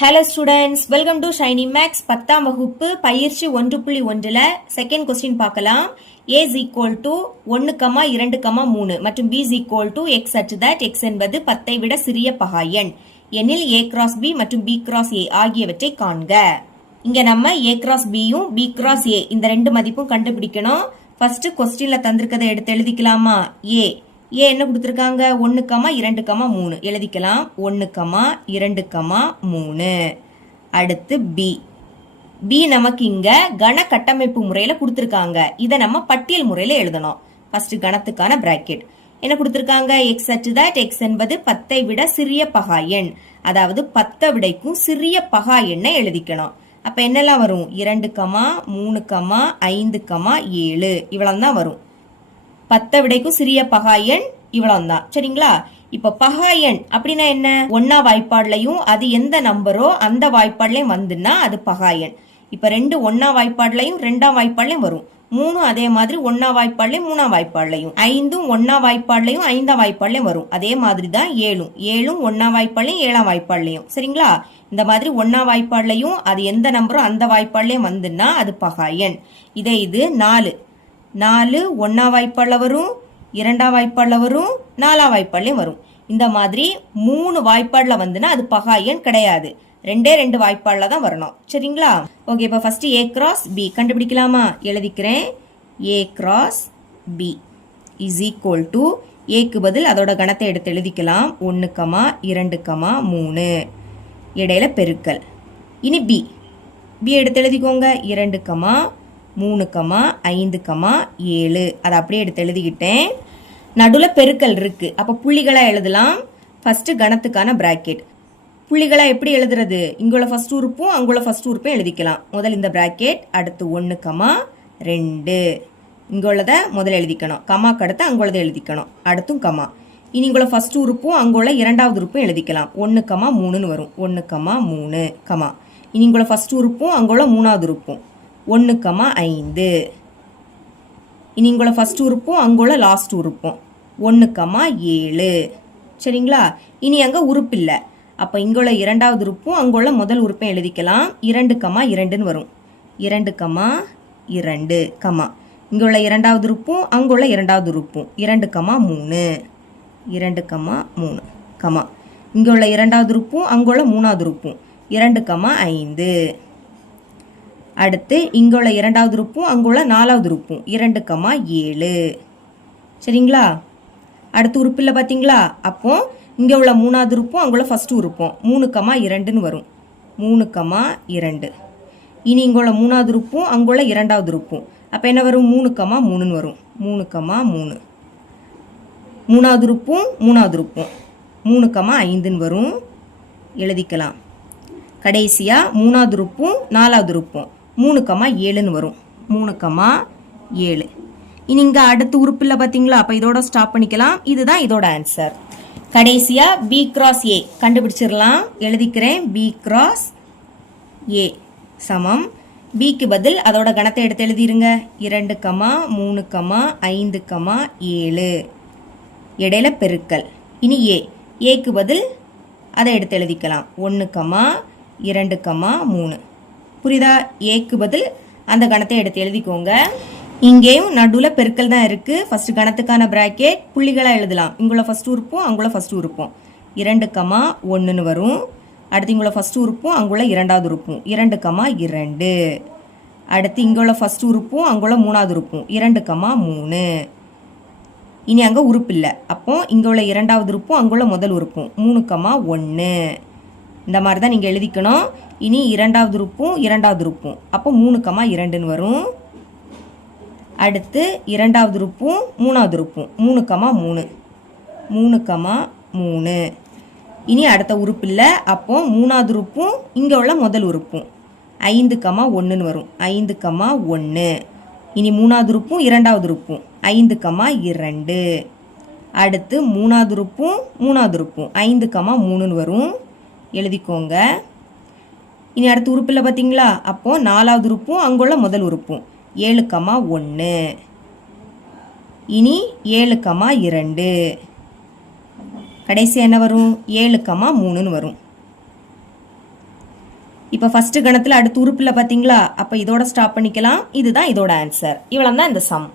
Hello students, welcome to Shiny Max 10ஆம் வகுப்பு பயிற்சி 1.1ல செகண்ட் கொஸ்டின் பார்க்கலாம். A is equal to 1, 2, 3 மற்றும் B is equal to x such that x என்பது 10ஐ விட சிறிய பகா எண் எனில் A cross B மற்றும் B cross A ஆகியவற்றை காண்க. இங்க நம்ம A cross Bயும் B cross A இந்த ரெண்டு மதிப்பும் கண்டுபிடிக்கணும். ஃபர்ஸ்ட் கொஸ்டின்ல தந்திருக்கதை எடுத்து எழுதிக்கலாமா? A என்ன கொடுத்திருக்காங்க? 1, 2, 3 எழுதிக்கலாம். 1, 2, 3. அடுத்து B நமக்கு இங்க கண கட்டமைப்பு முறையில கொடுத்திருக்காங்க. இதை நம்ம பட்டியல் முறையில எழுதணும். ஃபர்ஸ்ட் கணத்துக்கான பிராக்கெட் என்ன கொடுத்திருக்காங்க? x such that x என்பது 10ஐ விட சிறிய பகா எண், அதாவது 10 விடைக்கும் சிறிய பகா எண்ணை எழுதிக்கணும். அப்ப என்னெல்லாம் வரும்? 2, 3, 5, 7 இவ்வளவு தான் வரும். 10 விடைக்கும் சிறிய பகா எண் இவ்வளவு தான். சரிங்களா? இப்ப பகா எண் அப்படின்னா என்ன? ஒன்னா வாய்ப்பாடுலையும் அது எந்த நம்பரோ அந்த வாய்ப்பாடுலையும் வந்துன்னா அது பகா எண். இப்ப 2 ஒன்னா வாய்ப்பாடுலையும் 2ஆம் வாய்ப்பாடுலையும் வரும். 3 அதே மாதிரி ஒன்னா வாய்ப்பாடுலையும் 3ஆம் வாய்ப்பாடுலையும். 5 ஒன்னா வாய்ப்பாடுலையும் 5ஆம் வாய்ப்பாடுலையும் வரும். அதே மாதிரி தான் 7 ஒன்னா வாய்ப்பாடுலையும் 7ஆம் வாய்ப்பாடுலையும். சரிங்களா? இந்த மாதிரி ஒன்னா வாய்ப்பாடுலையும் அது எந்த நம்பரோ அந்த வாய்ப்பாடுலையும் வந்துன்னா அது பகா எண். இது 4 ஒன்னா வாய்ப்பாடுல வரும், 2ஆம் வாய்ப்பாடுல வரும், 4ஆம் வாய்ப்பாடுலயும் வரும். இந்த மாதிரி 3 வாய்ப்பாடுல வந்துன்னா அது பகா எண் கிடையாது. 2 வாய்ப்பாடுல தான் வரணும். சரிங்களா? ஓகே, இப்ப ஃபர்ஸ்ட் A cross B கண்டுபிடிக்கலாமா? எழுதிக்கிறேன். A cross B is equal to Aக்கு பதில் அதோட கணத்தை எடுத்து எழுதிக்கலாம். 1, 2, 3 இடையில பெருக்கல். இனி B எடுத்து எழுதிக்கோங்க. 2, 3, 5, 7 அதை அப்படியே எடுத்து எழுதிக்கிட்டேன். நடுவில் பெருக்கல் இருக்கு. அப்போ புள்ளிகளா எழுதலாம். ஃபர்ஸ்ட் கணத்துக்கான பிராக்கெட் புள்ளிகளா எப்படி எழுதுறது? இங்குள்ள ஃபர்ஸ்ட் உறுப்பும் அங்குள்ள ஃபர்ஸ்ட் உறுப்பும் எழுதிக்கலாம். முதல் இந்த பிராக்கெட், அடுத்து 1, 2 இங்குள்ளதை முதல்ல எழுதிக்கணும். கமாக்கு அடுத்து அங்குள்ளதை எழுதிக்கணும். அடுத்தும் கமா. இனி இங்குள்ள ஃபர்ஸ்ட் உறுப்பும் அங்குள்ள இரண்டாவது உறுப்பும் எழுதிக்கலாம். 1, 3ன்னு வரும். 1, 3 கமா. இனி இங்குள்ள ஃபர்ஸ்ட் உறுப்பும் அங்குள்ள மூணாவது உறுப்பும் 1, 5. இனி இங்குள்ள ஃபர்ஸ்ட் உறுப்பும் அங்குள்ள லாஸ்ட் உறுப்பும் 1, 7. சரிங்களா? இனி அங்க உறுப்பு இல்லை. அப்ப இங்குள்ள இரண்டாவது உறுப்பும் அங்குள்ள முதல் உறுப்பை எழுதிக்கலாம். 2, 2ன்னு வரும். 2, 2 கமா. இங்குள்ள இரண்டாவது உறுப்பும் அங்குள்ள இரண்டாவது உறுப்பும் 2, 3 2, 3 கமா. இங்குள்ள இரண்டாவது உறுப்பும் அங்குள்ள மூணாவது உறுப்பும் 2, 5. அடுத்து இங்குள்ள இரண்டாவது உறுப்பும் அங்குள்ள நாலாவது உறுப்பும் 2, 7. சரிங்களா? அடுத்து உறுப்பு இல்லை பார்த்தீங்களா? அப்போ இங்கே உள்ள மூணாவது உறுப்பும் அங்குள்ள ஃபர்ஸ்ட் உறுப்பும் 3, 2ன்னு வரும். 3, 2. இனி இங்குள்ள மூணாவது உறுப்பும் அங்குள்ள இரண்டாவது உறுப்பும் அப்போ என்ன வரும்? 3, 3ன்னு வரும். 3, 3 மூணாவது உறுப்பும் மூணாவது உறுப்பும் 3, 5ன்னு வரும். எழுதிக்கலாம். கடைசியா மூணாவது உறுப்பும் நாலாவது உறுப்பும் 3, 7ன்னு வரும். 3, 7. இனி இங்க அடுத்த உறுப்பு இல்லை பார்த்தீங்களா? அப்ப இதோட ஸ்டாப் பண்ணிக்கலாம். இதுதான் இதோட ஆன்சர். கடைசியா B cross A கண்டுபிடிச்சிடலாம். எழுதிக்கிறேன். B cross A சமம் Bக்கு பதில் அதோட கணத்தை எடுத்து எழுதிருங்க. 2, 3, 5, 7 இடையில பெருக்கல். இனி Aக்கு பதில் அதை எடுத்து எழுதிக்கலாம். 1, 2, 3 புரியுதா? Aக்கு பதில் அந்த கணத்தை எடுத்து எழுதிக்கோங்க. இங்கேயும் நடுவில் பெருக்கல் தான் இருக்கு. ஃபர்ஸ்ட் கணத்துக்கான பிராக்கெட் புள்ளிகளா எழுதலாம். இங்குள்ள ஃபர்ஸ்ட் உறுப்பும் அங்குள்ள ஃபர்ஸ்ட் உறுப்பும் 2, 1ன்னு வரும். அடுத்து இங்குள்ள ஃபர்ஸ்ட் உறுப்பும் அங்குள்ள இரண்டாவது உறுப்பும் 2, 2. அடுத்து இங்குள்ள ஃபர்ஸ்ட் உறுப்பும் அங்குள்ள மூணாவது உறுப்பும் 2, 3. இனி அங்க உறுப்பு இல்லை. அப்போ இங்குள்ள இரண்டாவது உறுப்பும் அங்குள்ள முதல் உறுப்பும் 3, 1. இந்த மாதிரி தான் நீங்க எழுதிக்கணும். இனி இரண்டாவது உறுப்பும் இரண்டாவது உறுப்பும் அப்போ 3, 2ன்னு வரும். அடுத்து இரண்டாவது உறுப்பும் மூணாவது உறுப்பும் 3, 3 3, 3. இனி அடுத்த உறுப்பு இல்லை. அப்போ மூணாவது உறுப்பும் இங்க உள்ள முதல் உறுப்பும் 5, 1ன்னு வரும். 5, 1. இனி மூணாவது உறுப்பும் இரண்டாவது உறுப்பும் 5, 2. அடுத்து மூணாவது உறுப்பும் மூணாவது உறுப்பும் 5, 3ன்னு வரும். எழுதிக்கோங்க. இனி அடுத்த உறுப்பு இல்லை பார்த்தீங்களா? அப்போ நாலாவது உறுப்பும் அங்குள்ள முதல் உறுப்பும் 7, 1. இனி 7, 2. கடைசி என்ன வரும்? 7, 3ன்னு வரும். இப்போ ஃபர்ஸ்ட் கணத்துல அடுத்த உறுப்புல பாத்தீங்களா, அப்ப இதோட ஸ்டாப் பண்ணிக்கலாம். இதுதான் இதோட ஆன்சர். இவ்வளவு தான் இந்த சம்.